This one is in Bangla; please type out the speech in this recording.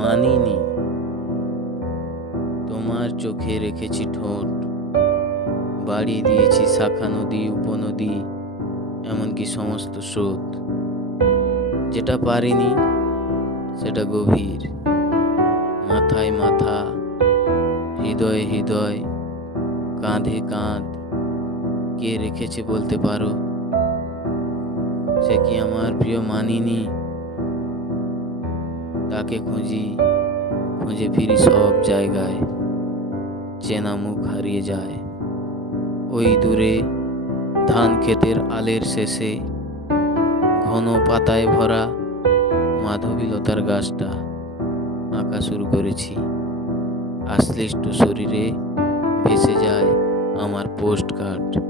মানিনি। তোমার চোখে রেখেছি ঠোঁট, বাড়িয়ে দিয়েছি শাখা নদী উপনদী, এমনকি সমস্ত স্রোত। যেটা পারিনি সেটা গভীর, মাথায় মাথা, হৃদয়ে হৃদয়, কাঁধে কাঁধ। কে রেখেছে বলতে পারো? সে কি আমার প্রিয় মানিনি? তাকে খুঁজি, খুঁজে ফিরি সব জায়গায়, চেনা মুখ হারিয়ে যায়। ওই দূরে ধান ক্ষেতের আলের শেষে ঘন পাতায় ভরা মাধবীলতার গাছটা আঁকা শুরু করেছি। আশ্লিষ্ট শরীরে ভেসে যায় আমার পোস্ট কার্ড।